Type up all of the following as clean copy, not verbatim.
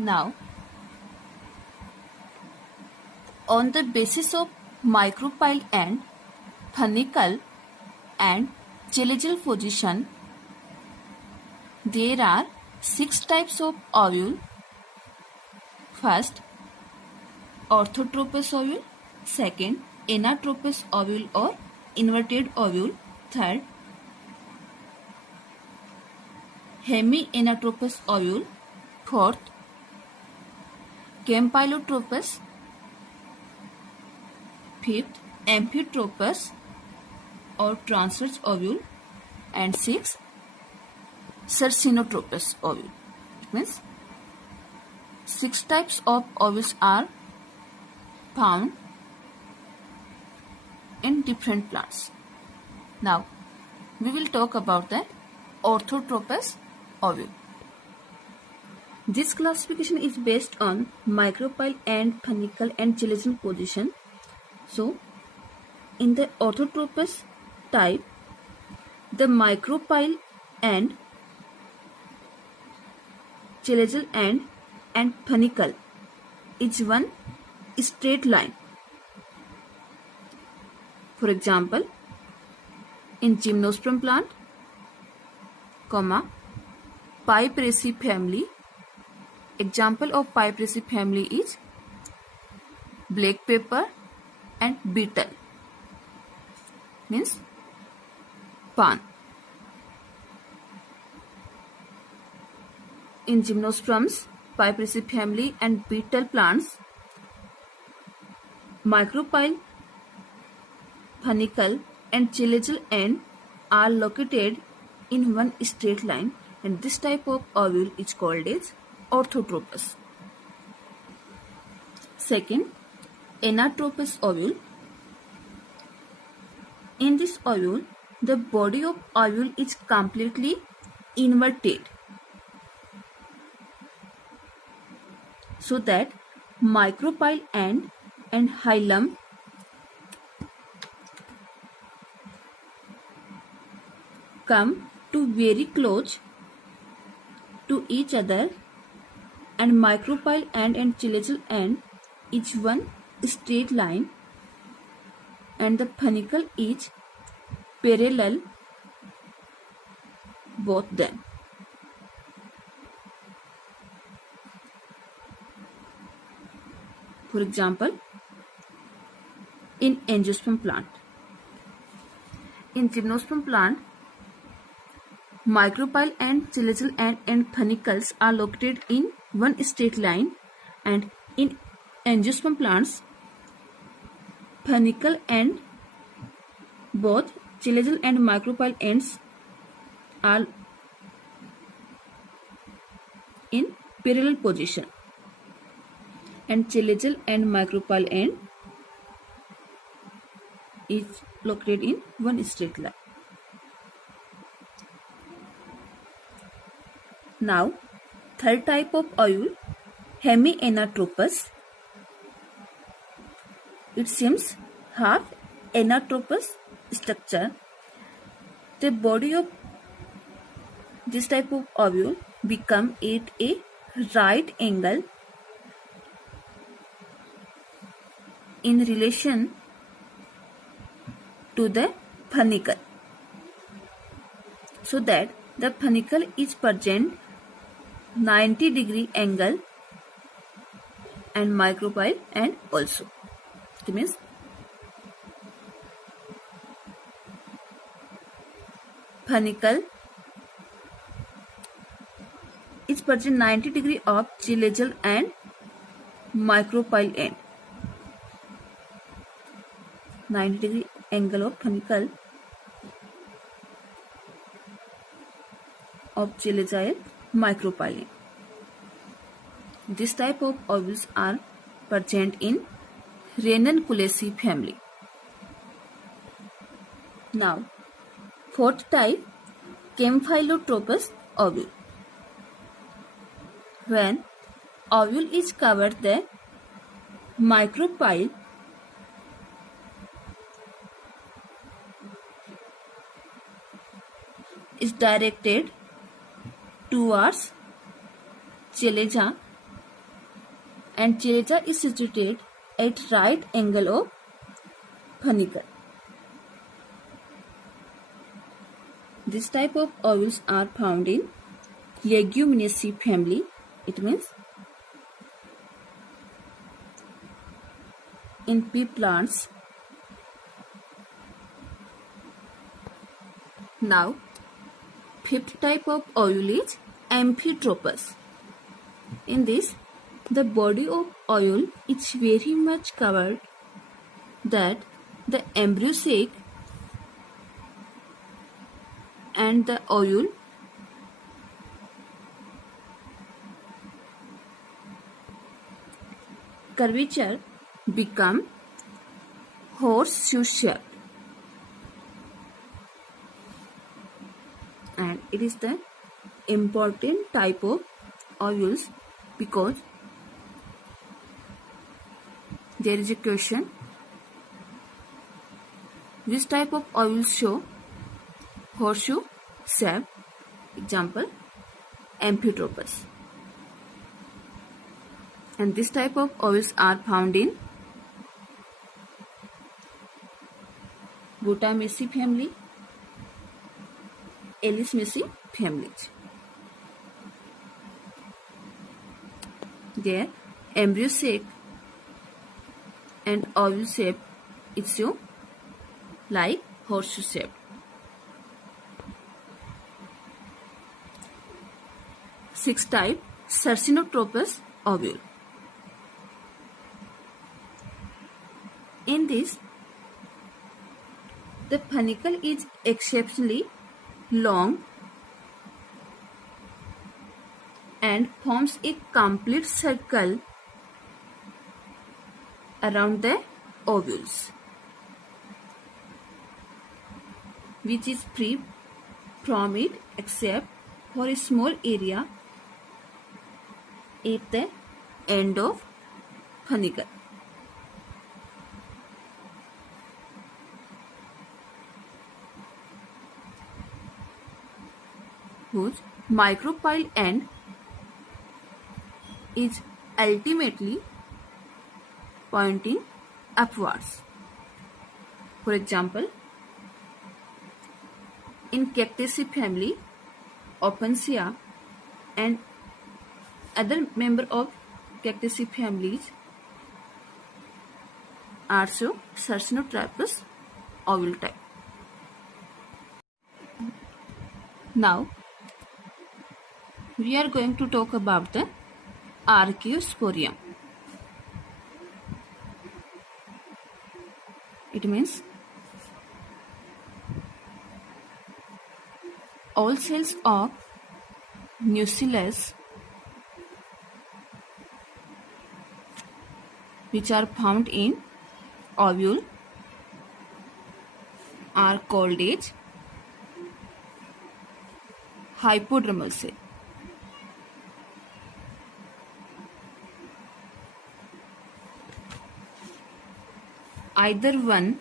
Now, on the basis of micropyle and funicle and chalazial position, there are 6 types of ovule. First, orthotropous ovule. Second, anatropous ovule or inverted ovule. Third, hemianatropous ovule. Fourth, campylotropous. Fifth, amphitropous or transverse ovule. And sixth, cercinotropous ovule. It means 6 types of ovules are found in different plants. Now, we will talk about the orthotropous ovule. This classification is based on micropyle and funicle and chalazial position. So, in the orthotropous type, the micropyle and chalazial and funicle is one straight line. For example, in gymnosperm plant, Piperaceae family. Example of Piperaceae family is black pepper and beetle, means pan. In gymnosperms, Piperaceae family and beetle plants, micropyle, funicle and chalazial end are located in one straight line, and this type of ovule is called as orthotropous. Second, anatropous ovule. In this ovule, the body of ovule is completely inverted, so that micropyle and hilum come to very close to each other, and micropyle and chalazial end is one straight line, and the funicle is parallel both them. For example, in angiosperm plant. In gymnosperm plant, micropyle and chalazial end and funicles are located in one straight line, and in angiosperm plants, funicle and both chalazial and micropyle ends are in parallel position, and chalazial and micropyle end is located in one straight line. Now, third type of ovule, hemianatropous. It seems half anatropous structure. The body of this type of ovule become at a right angle in relation to the funicle, so that the funicle is present 90-degree angle, and micropyle and also. It means funicle is present 90 degree of chalazial and micropyle end. 90-degree angle of funicle of chalazial micropyle end. This type of ovules are present in Ranunculaceae family. Now, fourth type, Campylotropous ovule. When ovule is covered, the micropyle is directed towards chalaza and chelaza is situated at right angle of funicle. This type of ovules are found in Leguminosae family. It means in pea plants. Now, fifth type of ovule is Amphitropous. In this, the body of ovule is very much covered that the embryo sac and the ovule curvature become horseshoe shaped, and it is the important type of ovules because there is a question: which type of ovules show horseshoe shape? Example, Amphitropous. And this type of ovules are found in Butamaceae family, Alismaceae families. Their embryo sac and ovule shape is shown like horseshoe shape. Sixth type, Cercinotropous ovule. In this, the funicle is exceptionally long and forms a complete circle around the ovules, which is free from it except for a small area at the end of funicle. Whose micropyle end is ultimately pointing upwards. For example, in Cactaceae family, Opuntia and other member of Cactaceae families are so Cercinotropous ovule type. Now, we are going to talk about the Archaeosporium. It means all cells of nucellus which are found in ovule are called as hypodermal cell. Either one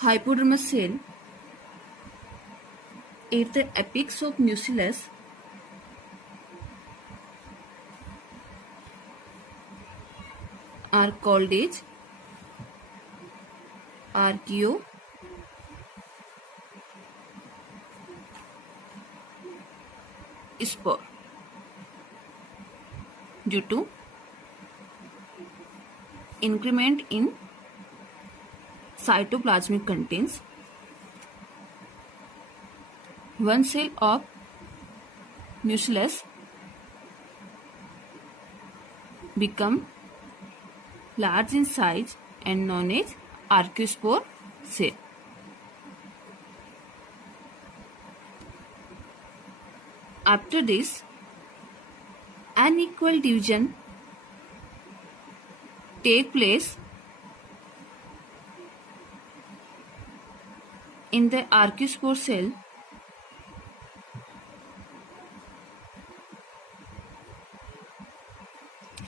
hypodermal cell at the apex of nucellus are called as archaeospore due to increment in cytoplasmic contents. One cell of nucellus become large in size and known as archaeospore cell. After this, unequal division take place in the archaeospore cell.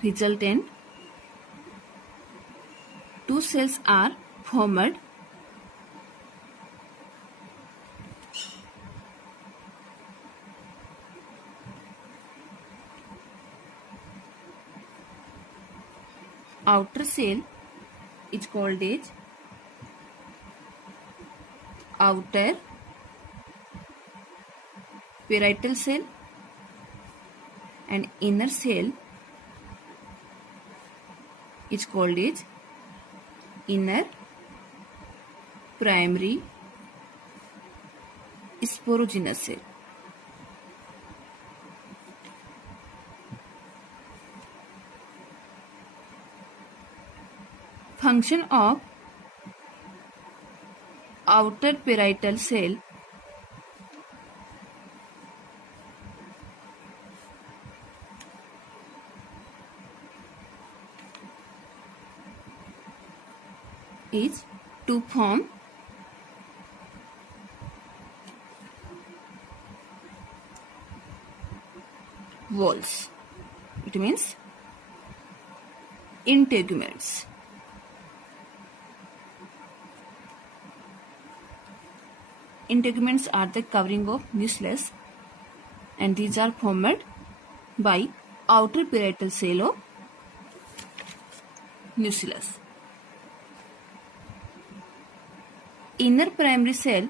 Resultant two cells are formed. outer cell is called as outer parietal cell and inner cell is called as inner primary sporogenous cell. Function of outer parietal cell is to form walls. It means integuments. Integuments are the covering of nucleus, and these are formed by outer parietal cell of nucleus. Inner primary cell,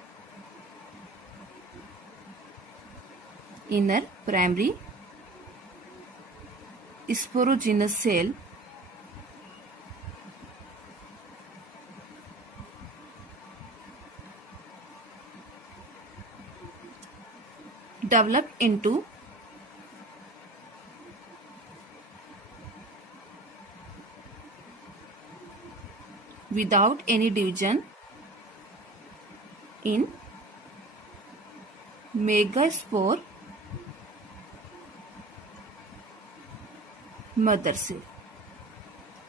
inner primary sporogenous cell develop into without any division in megaspore mother cell.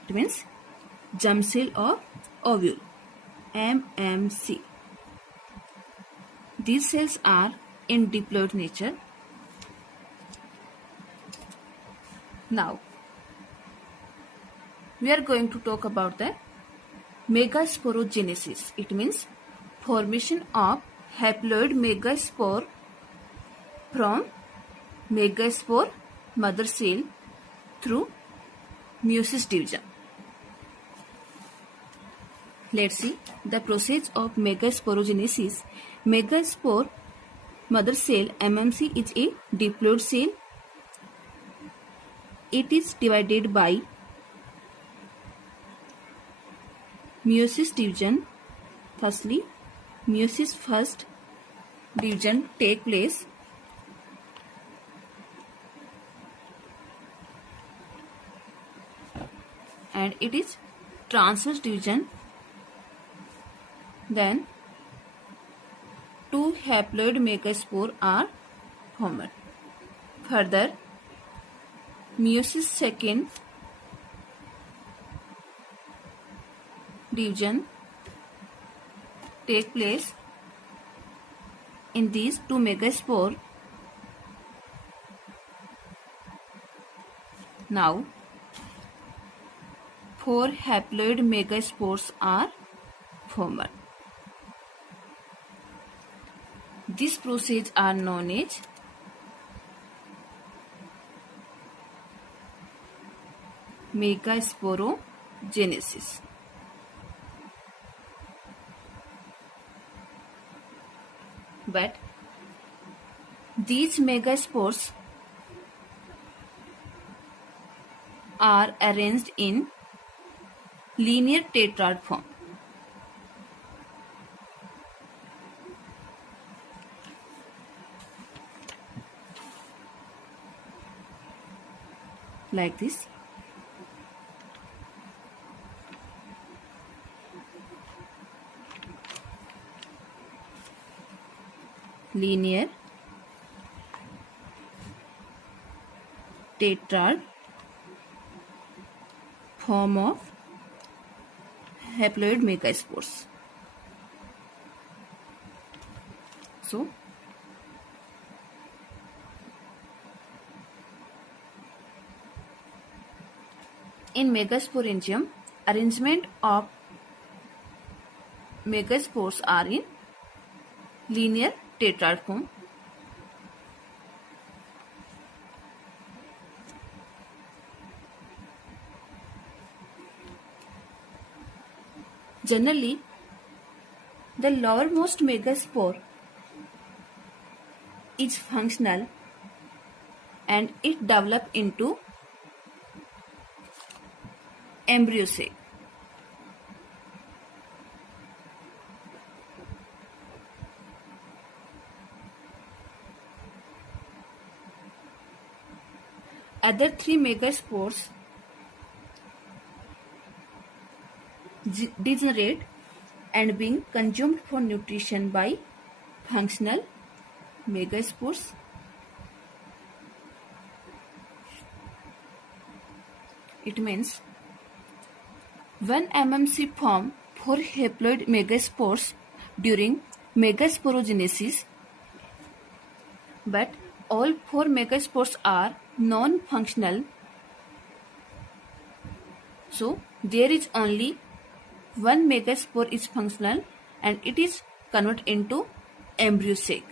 It means germ cell or ovule, MMC. These cells are in diploid nature. Now we are going to talk about the megasporogenesis. It means formation of haploid megaspore from megaspore mother cell through meiosis division. Let's see the process of megasporogenesis. Megaspore mother cell MMC is a diploid cell. It is divided by meiosis division. Firstly, meiosis first division take place and it is transverse division. Then two haploid megaspore are formed. Further, meiosis second division take place in these two megaspore. Now, four haploid megaspores are formed. This process are known as megasporogenesis. But these megaspores are arranged in linear tetrad form. Like this. Linear tetrad form of haploid megaspores. So, in megasporangium, arrangement of megaspores are in linear tetrad form. Generally, the lowermost megaspore is functional and it develops into embryo sac. Other three megaspores degenerate and being consumed for nutrition by functional megaspores. It means when MMC form 4 haploid megaspores during megasporogenesis, but all 4 megaspores are non-functional, so there is only one megaspore is functional and it is converted into embryo sac.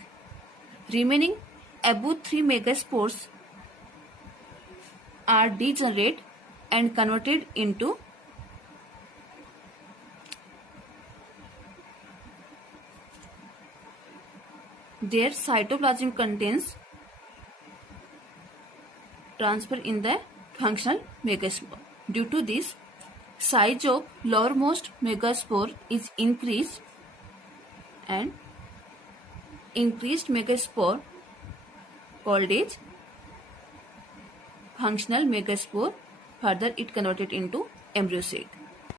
Remaining above 3 megaspores are degenerate and converted into their cytoplasm contains transfer in the functional megaspore. Due to this, size of lowermost megaspore is increased and increased megaspore called as functional megaspore. Further it converted into embryo sac.